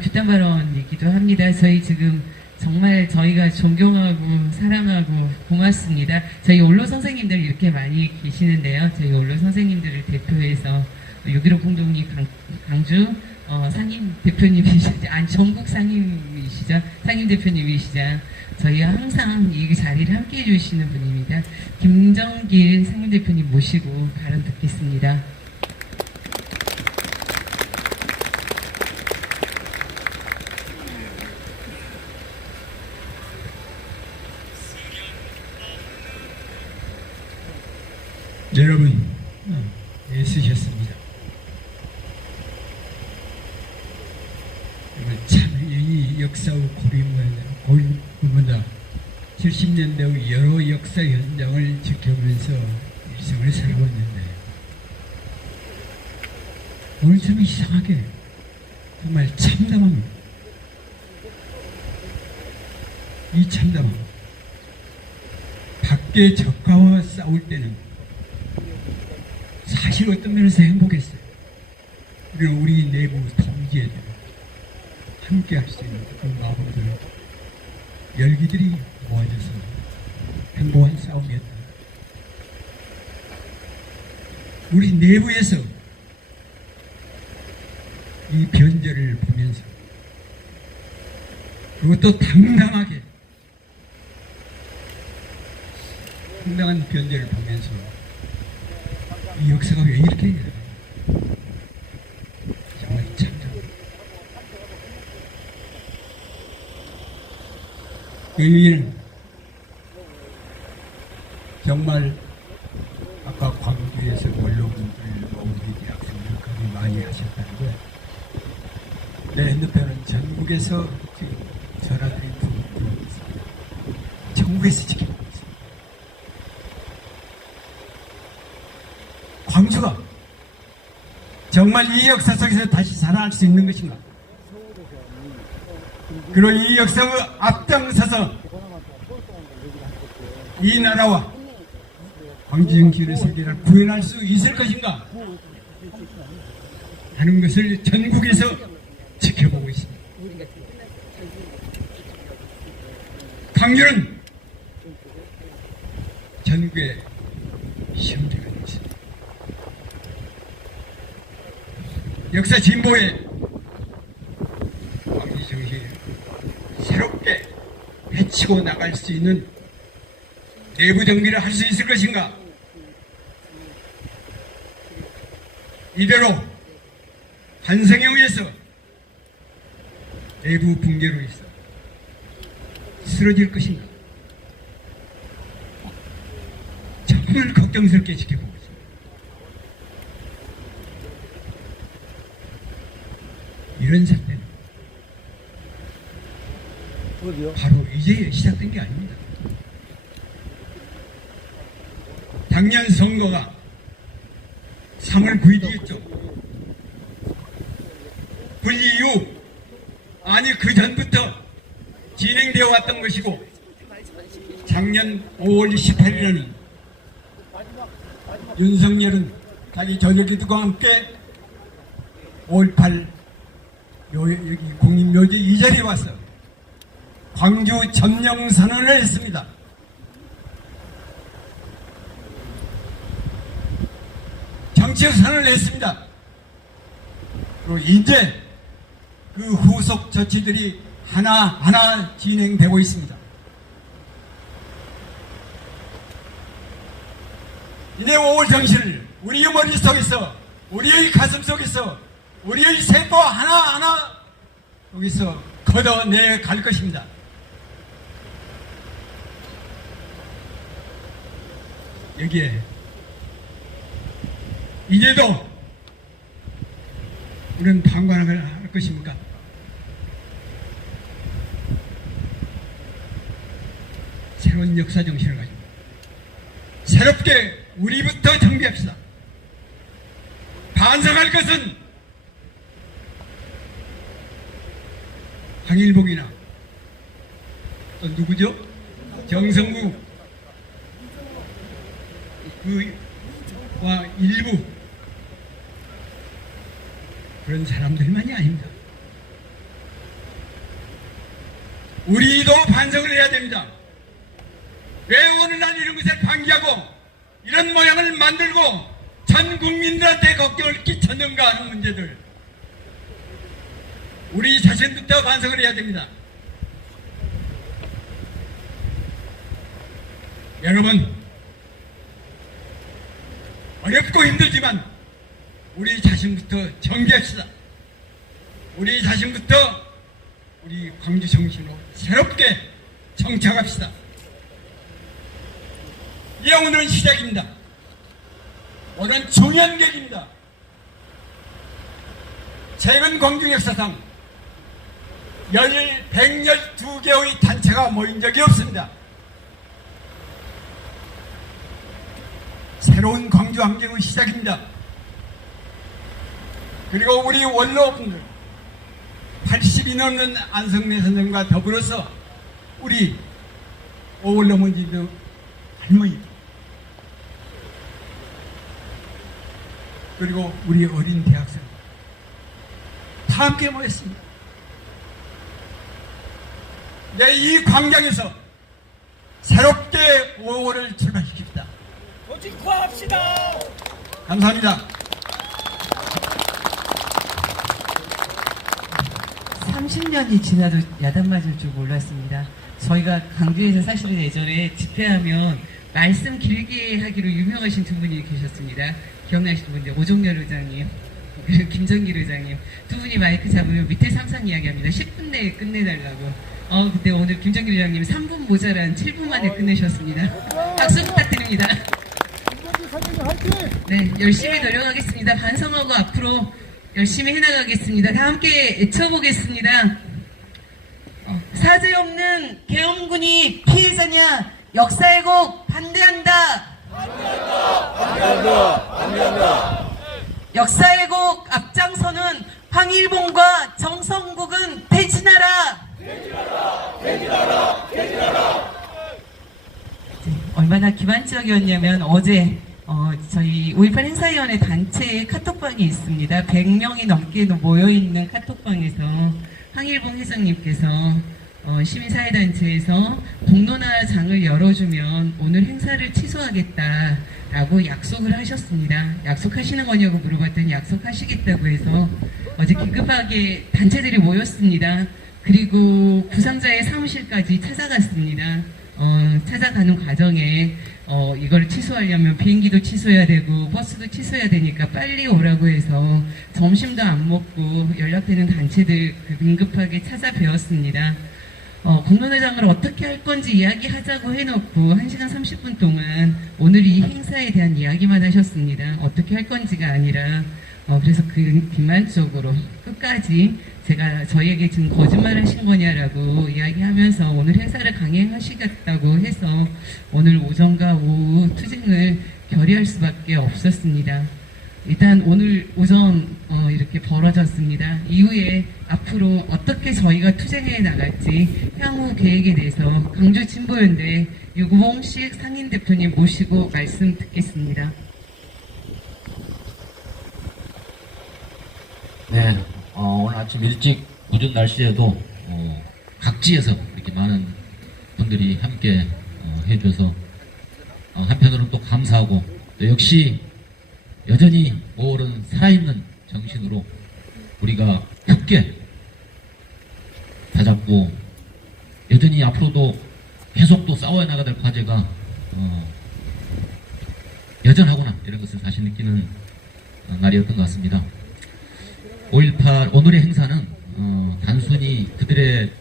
규탄 발언이기도 합니다. 저희 지금 정말 저희가 존경하고 사랑하고 고맙습니다. 저희 원로 선생님들 이렇게 많이 계시는데요. 저희 원로 선생님들을 대표해서 6.15 공동리 광주 상임 대표님이시죠. 전국 상임이시죠. 상임 대표님이시죠. 저희와 항상 이 자리를 함께 해주시는 분입니다. 김정길 상임 대표님 모시고 발언 듣겠습니다. 여러분 애쓰셨습니다. 참 이 역사의 고비입니다. 70년대 후 여러 역사 현장을 지켜보면서 일생을 살아왔는데 오늘 좀 이상하게 정말 참담합니다. 이 참담함 밖에 적가와 싸울 때는 사실 어떤 면에서 행복했어요. 우리 내부 동지애들 함께 할 수 있는 그 마음들 열기들이 모아져서 행복한 싸움이었다. 우리 내부에서 이 변절을 보면서 그것도 당당하게 당당한 변절을 보면서 이 역사가 왜 이렇게 일어나요? 정말 참담. 그 의미는 정말 아까 광주에서 원로분들 우리 대학생들까지 많이 하셨다는데 내 핸드폰은 전국에서 지금 전화들이 들어오고 있습니다. 전국에서 지켜보고 있습니다. 광주가 정말 이 역사 속에서 다시 살아날 수 있는 것인가? 그리고 이 역사의 앞장서서 이 나라와 광주 정신의 세계를 구현할 수 있을 것인가 하는 것을 전국에서 지켜보고 있습니다. 광주는 전국에 시험대가 있습니다. 역사 진보의 광주 정신을 새롭게 해치고 나갈 수 있는 내부 정비를 할 수 있을 것인가? 이대로 환성에 의해서 내부 붕괴로 있어 쓰러질 것인가? 정말 걱정스럽게 지켜보고 있습니다. 이런 사태는 바로 이제 시작된 게 아닙니다. 작년 선거가 3월 9일이었죠. 분리 이후, 아니 그 전부터 진행되어 왔던 것이고, 작년 5월 18일에는 윤석열은 자기 저녁기들과 함께 5.18 여기 국립묘지 이 자리에 와서 광주 점령 선언을 했습니다. 정치적 선언을 했습니다. 그리고 이제 그 후속 조치들이 하나하나 진행되고 있습니다. 이내 5월 정신을 우리의 머릿속에서, 우리의 가슴속에서, 우리의 세포 하나하나 여기서 걷어내 갈 것입니다. 여기에 이제도 우리는 방관을 할 것입니까? 새로운 역사 정신을 가지고 새롭게 우리부터 정비합시다. 반성할 것은 황일봉이나 또 누구죠? 정성구 그와 일부 그런 사람들만이 아닙니다. 우리도 반성을 해야 됩니다. 왜 오늘날 이런 것을 방기하고 이런 모양을 만들고 전 국민들한테 걱정을 끼쳤는가 하는 문제들, 우리 자신부터 반성을 해야 됩니다. 여러분, 어렵고 힘들지만 우리 자신부터 정비합시다. 우리 자신부터 우리 광주 정신으로 새롭게 정착합시다. 예, 오늘은 시작입니다. 오늘은 중요한 계기입니다. 최근 광주 역사상 112개의 단체가 모인 적이 없습니다. 새로운 광주 환경의 시작입니다. 그리고 우리 원로분들 80이 넘는 안성래 선생과 더불어서 우리 오월로먼지도 할머니, 그리고 우리 어린 대학생 다 함께 모였습니다. 네, 이 광장에서 새롭게 5월을 출발시킵니다. 조직화합시다. 감사합니다. 30년이 지나도 야단 맞을 줄 몰랐습니다. 저희가 강주에서 사실은 예전에 집회하면 말씀 길게 하기로 유명하신 두 분이 계셨습니다. 기억나시는 분들, 오종렬 의장님, 그리고 김정길 의장님, 두 분이 마이크 잡으면 밑에 상상 이야기합니다. 10분 내에 끝내달라고. 근데 오늘 김정길 의장님 3분 모자란 7분 만에 끝내셨습니다. 박수 부탁드립니다. 네, 열심히 노력하겠습니다. 반성하고 앞으로 열심히 해나가겠습니다. 다 함께 외쳐보겠습니다. 사죄 없는 계엄군이 피해자냐? 역사의 곡 반대한다. 반대한다. 역사의 곡 앞장서는 황일봉과 정성국은 퇴진하라. 얼마나 기만적이었냐면 어제 저희 5.18 행사위원회 단체 카톡방이 있습니다. 100명이 넘게 모여있는 카톡방에서 황일봉 회장님께서 시민사회단체에서 공론화장을 열어주면 오늘 행사를 취소하겠다라고 약속을 하셨습니다. 약속하시는 거냐고 물어봤더니 약속하시겠다고 해서 어제 긴급하게 단체들이 모였습니다. 그리고 구상자의 사무실까지 찾아갔습니다. 찾아가는 과정에 이걸 취소하려면 비행기도 취소해야 되고 버스도 취소해야 되니까 빨리 오라고 해서 점심도 안 먹고 연락되는 단체들 긴급하게 찾아뵈었습니다. 공론회장을 어떻게 할 건지 이야기하자고 해놓고 1시간 30분 동안 오늘 이 행사에 대한 이야기만 하셨습니다. 어떻게 할 건지가 아니라 그래서 기만적으로 끝까지 제가 저희에게 지금 거짓말 하신 거냐라고 이야기하면서 오늘 행사를 강행하시겠다고 해서 오늘 오전과 오후 투쟁을 결의할 수밖에 없었습니다. 일단 오늘 오전 이렇게 벌어졌습니다. 이후에 앞으로 어떻게 저희가 투쟁해 나갈지 향후 계획에 대해서 강주진보연대 유구봉식 상임대표님 모시고 말씀 듣겠습니다. 네, 오늘 아침 일찍 늦은 날씨에도 각지에서 이렇게 많은 분들이 함께 해줘서 한편으로는 또 감사하고 또 역시 여전히 5월은 살아있는 정신으로 우리가 굳게 다잡고 여전히 앞으로도 계속 또 싸워야 나가야 될 과제가 여전하구나 이런 것을 다시 느끼는 날이었던 것 같습니다. 5.18 오늘의 행사는 단순히 그들의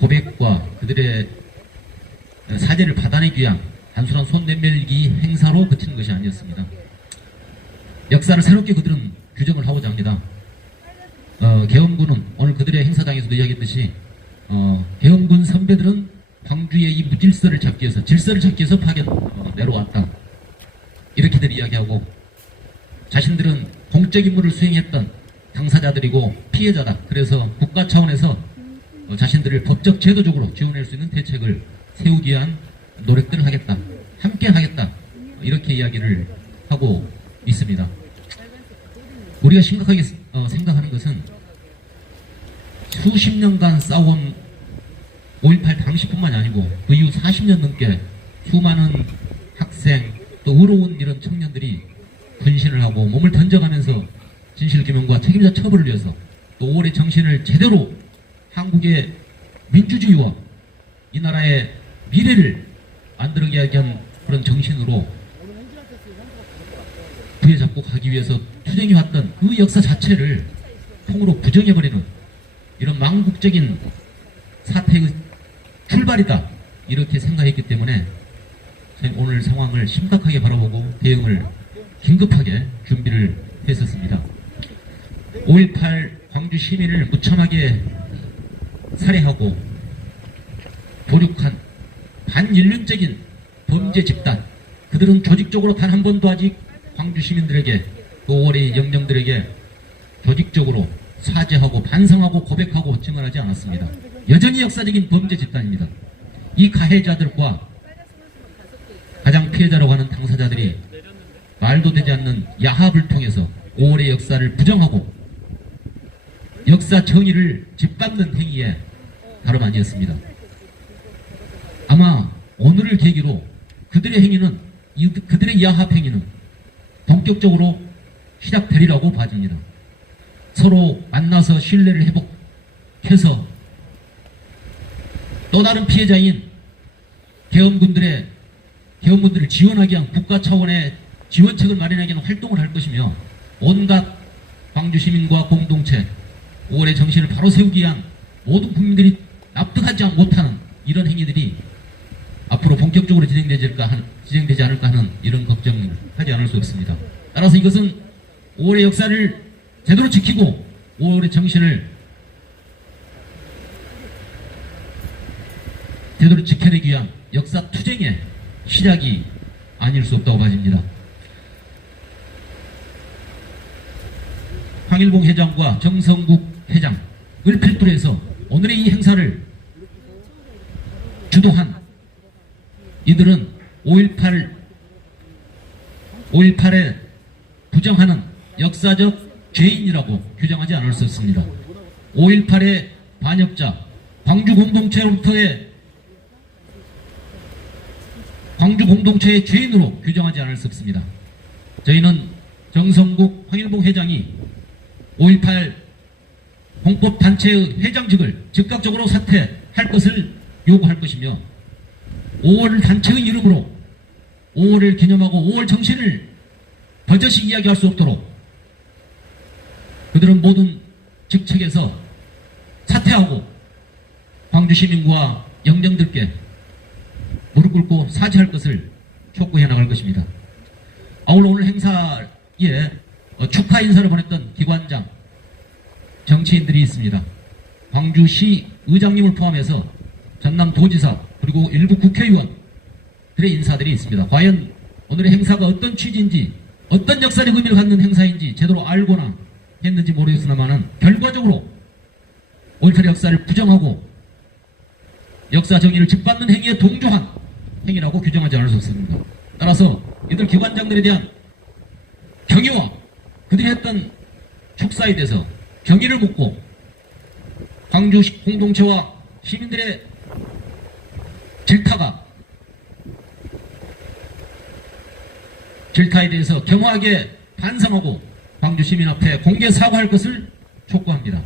고백과 그들의 사죄를 받아내기 위한 단순한 손 내밀기 행사로 그치는 것이 아니었습니다. 역사를 새롭게 그들은 규정을 하고자 합니다. 계엄군은 오늘 그들의 행사장에서도 이야기했듯이 계엄군 선배들은 광주의 이 무질서를 잡기 위해서 질서를 잡기 위해서 파견 내려왔다. 이렇게들 이야기하고 자신들은 공적 임무를 수행했던 당사자들이고 피해자다. 그래서 국가 차원에서 자신들을 법적 제도적으로 지원할 수 있는 대책을 세우기 위한 노력들을 하겠다. 함께 하겠다. 이렇게 이야기를 하고 있습니다. 우리가 심각하게 생각하는 것은 수십 년간 싸운 5.18 당시뿐만이 아니고 그 이후 40년 넘게 수많은 학생 또 의로운 이런 청년들이 분신을 하고 몸을 던져가면서 진실규명과 책임자 처벌을 위해서 또 5월의 정신을 제대로 한국의 민주주의와 이 나라의 미래를 만들기 위한 그런 정신으로 부여잡고 가기 위해서 투쟁해왔던 그 역사 자체를 통으로 부정해버리는 이런 망국적인 사태의 출발이다 이렇게 생각했기 때문에 오늘 상황을 심각하게 바라보고 대응을 긴급하게 준비를 했었습니다. 5.18 광주 시민을 무참하게 살해하고 도륙한 반인륜적인 범죄 집단, 그들은 조직적으로 단 한 번도 아직 광주 시민들에게 그 5월의 영령들에게 조직적으로 사죄하고 반성하고 고백하고 증언하지 않았습니다. 여전히 역사적인 범죄 집단입니다. 이 가해자들과 가장 피해자라고 하는 당사자들이 말도 되지 않는 야합을 통해서 5월의 역사를 부정하고 역사 정의를 짓밟는 행위에 다름 아니었습니다. 아마 오늘을 계기로 그들의 행위는, 그들의 야합 행위는 본격적으로 시작되리라고 봐집니다. 서로 만나서 신뢰를 회복해서 또 다른 피해자인 계엄군들을 지원하기 위한 국가 차원의 지원책을 마련하기 위한 활동을 할 것이며 온갖 광주 시민과 공동체 5월의 정신을 바로 세우기 위한 모든 국민들이 납득하지 못하는 이런 행위들이 앞으로 본격적으로 진행되지 않을까 하는 이런 걱정을 하지 않을 수 없습니다. 따라서 이것은 5월의 역사를 제대로 지키고 5월의 정신을 제대로 지켜내기 위한 역사 투쟁의 시작이 아닐 수 없다고 봐집니다. 황일봉 회장과 정성국 회장을 필두로 해서 오늘의 이 행사를 주도한 이들은 5.18에 부정하는 역사적 죄인이라고 규정하지 않을 수 없습니다. 5.18의 반역자, 광주 공동체의 죄인으로 규정하지 않을 수 없습니다. 저희는 정성국 황일봉 회장이 5.18 공법단체의 회장직을 즉각적으로 사퇴할 것을 요구할 것이며 5월 단체의 이름으로 5월을 기념하고 5월 정신을 버젓이 이야기할 수 없도록 그들은 모든 직책에서 사퇴하고 광주 시민과 영령들께 무릎 꿇고 사죄할 것을 촉구해 나갈 것입니다. 아울러 오늘 행사에 축하 인사를 보냈던 기관장, 정치인들이 있습니다. 광주시 의장님을 포함해서 전남도지사 그리고 일부 국회의원들의 인사들이 있습니다. 과연 오늘의 행사가 어떤 취지인지 어떤 역사적 의미를 갖는 행사인지 제대로 알고나 했는지 모르겠으나마는 결과적으로 5.18 역사를 부정하고 역사 정의를 짓밟는 행위에 동조한 행위라고 규정하지 않을 수 없습니다. 따라서 이들 기관장들에 대한 경위와 그들이 했던 축사에 대해서 경의를 묻고 광주 공동체와 시민들의 질타에 대해서 겸허하게 반성하고 광주 시민 앞에 공개 사과할 것을 촉구합니다.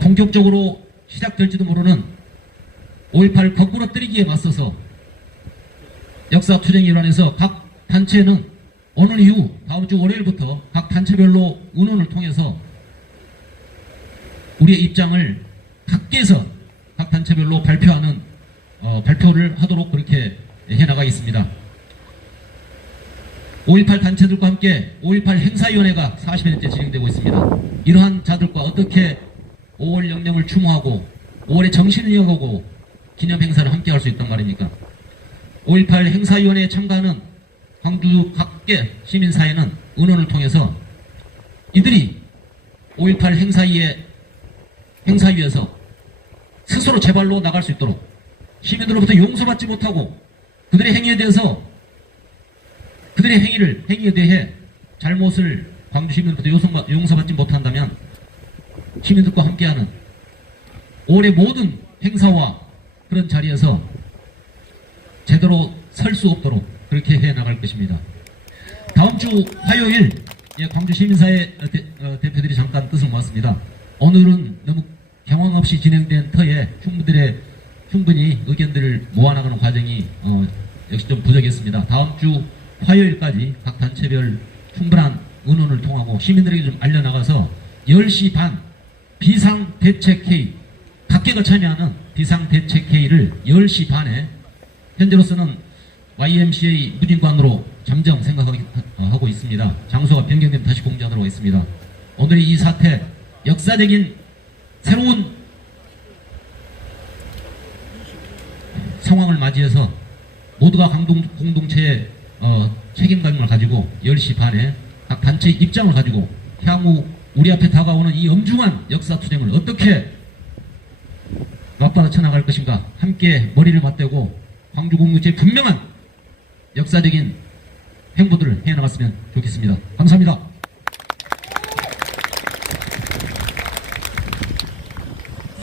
본격적으로 시작될지도 모르는 5.18 거꾸로 때리기에 맞서서 역사 투쟁 일환에서 각 단체는 오늘 이후 다음 주 월요일부터 각 단체별로 의논을 통해서 우리의 입장을 각계에서 각 단체별로 발표를 하도록 그렇게 해나가겠습니다. 5.18 단체들과 함께 5.18 행사위원회가 40년째 진행되고 있습니다. 이러한 자들과 어떻게 5월 영령을 추모하고 5월의 정신을 이어가고 기념 행사를 함께 할 수 있단 말입니까? 5.18 행사위원회에 참가하는 광주 각계 시민사회는 의논을 통해서 이들이 5.18 행사위에서 스스로 제발로 나갈 수 있도록 시민들로부터 용서받지 못하고 그들의 행위에 대해 잘못을 광주 시민으로부터 용서받지 못한다면 시민들과 함께하는 올해 모든 행사와 그런 자리에서 제대로 설 수 없도록 그렇게 해나갈 것입니다. 다음 주 화요일 광주 시민사회 대표들이 잠깐 뜻을 모았습니다. 오늘은 너무 경황 없이 진행된 터에 충분히 의견들을 모아나가는 과정이 역시 좀 부족했습니다. 다음 주 화요일까지 각 단체별 충분한 의논을 통하고 시민들에게 좀 알려나가서 10시 반 비상대책회의, 각계가 참여하는 비상대책회의를 10시 반에 현재로서는 YMCA 무진관으로 잠정 생각하고 있습니다. 장소가 변경되면 다시 공지하도록 하겠습니다. 오늘의 이 사태, 역사적인 새로운 상황을 맞이해서 모두가 공동체의 책임감을 가지고 10시 반에 각 단체의 입장을 가지고 향후 우리 앞에 다가오는 이 엄중한 역사투쟁을 어떻게 맞받아쳐 나갈 것인가, 함께 머리를 맞대고 광주 공동체의 분명한 역사적인 행보들을 해나갔으면 좋겠습니다. 감사합니다.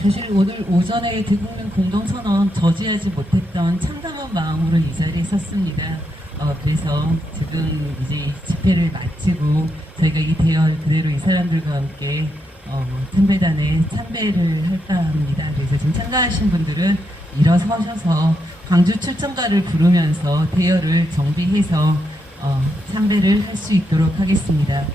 사실 오늘 오전에 대국민 공동선언 저지하지 못했던 참담한 마음으로 이 자리에 섰습니다. 그래서 지금 이제 집회를 마치고 저희가 이 대열 그대로 이 사람들과 함께 참배단에 참배를 할까 합니다. 그래서 지금 참가하신 분들은 일어서셔서 광주 출정가를 부르면서 대열을 정비해서 참배를 할 수 있도록 하겠습니다.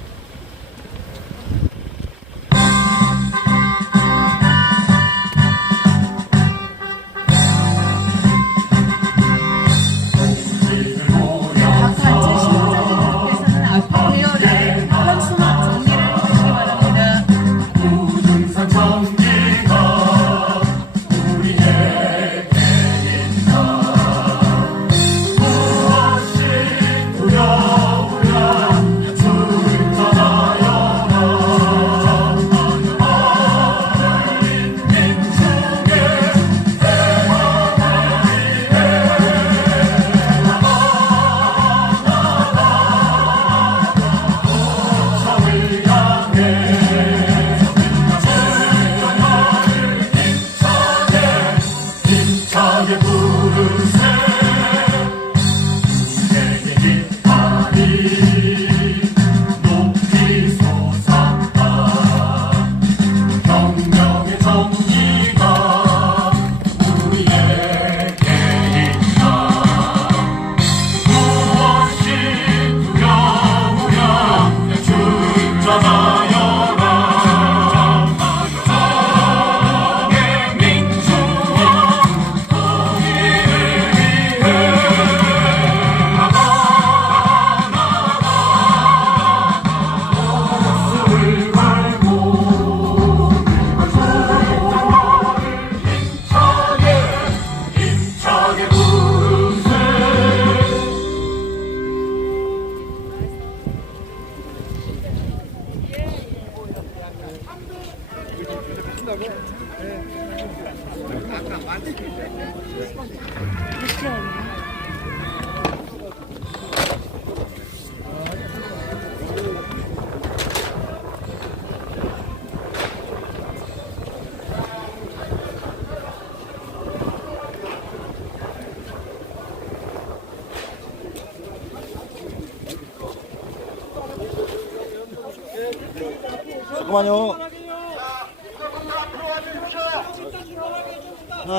잠깐만요.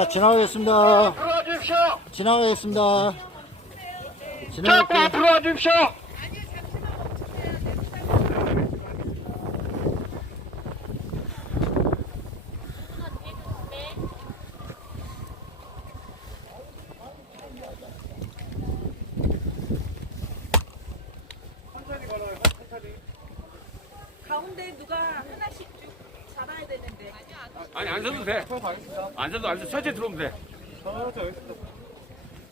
지나가겠습니다. 지나가겠습니다. 지나갈게요. 들어와 주십시오. 가운데 누가 하나씩 쭉 잡아야 되는데. 아니 안 서도 돼. 안 서도 천천히 들어오면 돼.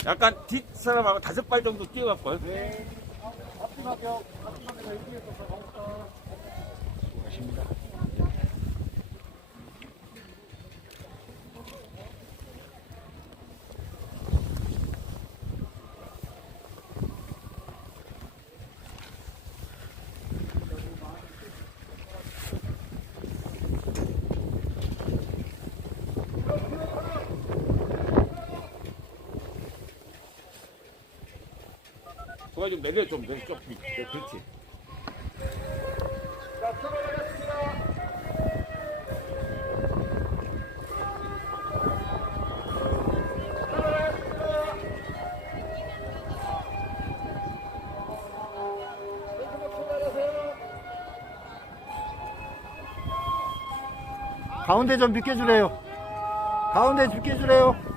약간 뒷 사람하고 5발 정도 뛰어갈걸. 그거 좀 내려 좀 그렇지. 가운데 좀 비켜주래요. 가운데 비켜주래요.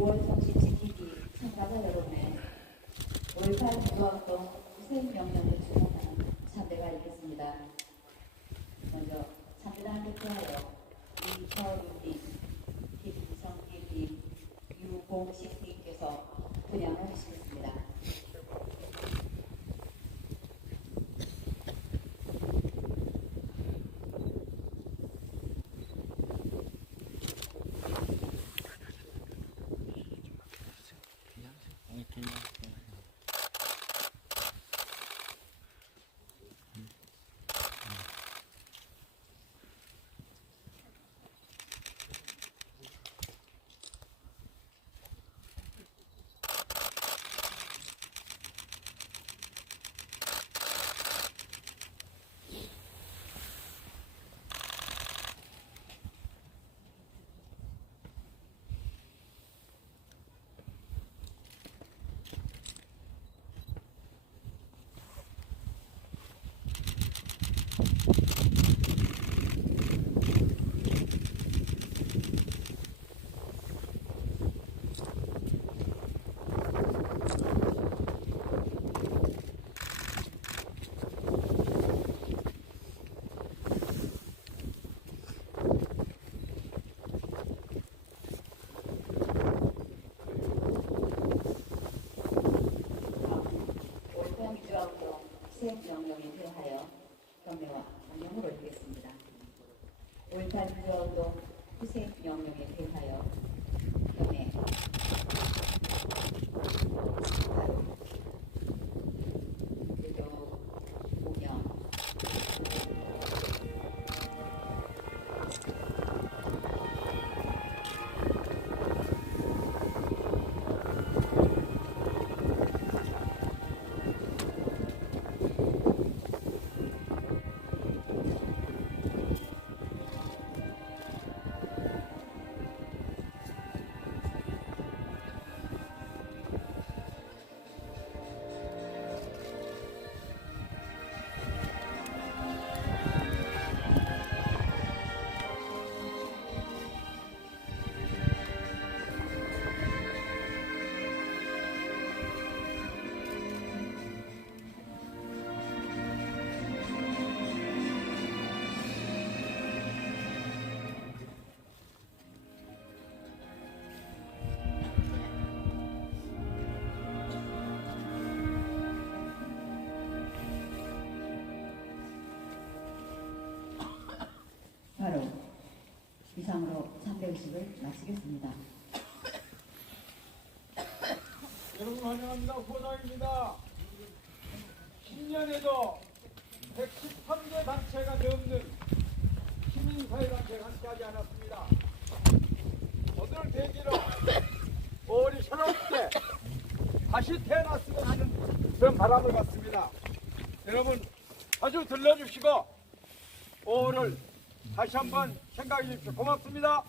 5월 정신 지키기 참가자 여러분의 5.18 부도학동 수행명령을 추진하는 참배가 있겠습니다. 먼저 참배단을 대표하여 이서윤님, 김성길님, 유공식님께서 분양을 하시겠습니다. 후생명령에 대하여 경례와 강령을 올리겠습니다. 5.18 민주화운동 후생명령에 대하여 경례 그리고 공연 바로 이상으로 참배의식을 마치겠습니다. 여러분 환영합니다. 후원왕입니다. 10년에도 113개 단체가 넘는 시민사회단체가 함께하지 않았습니다. 오늘 계기로 우리 새롭게 다시 태어났으면 하는 그런 바람을 갖습니다. 여러분 자주 들러주시고 오늘 다시 한번 생각해 주십시오. 고맙습니다.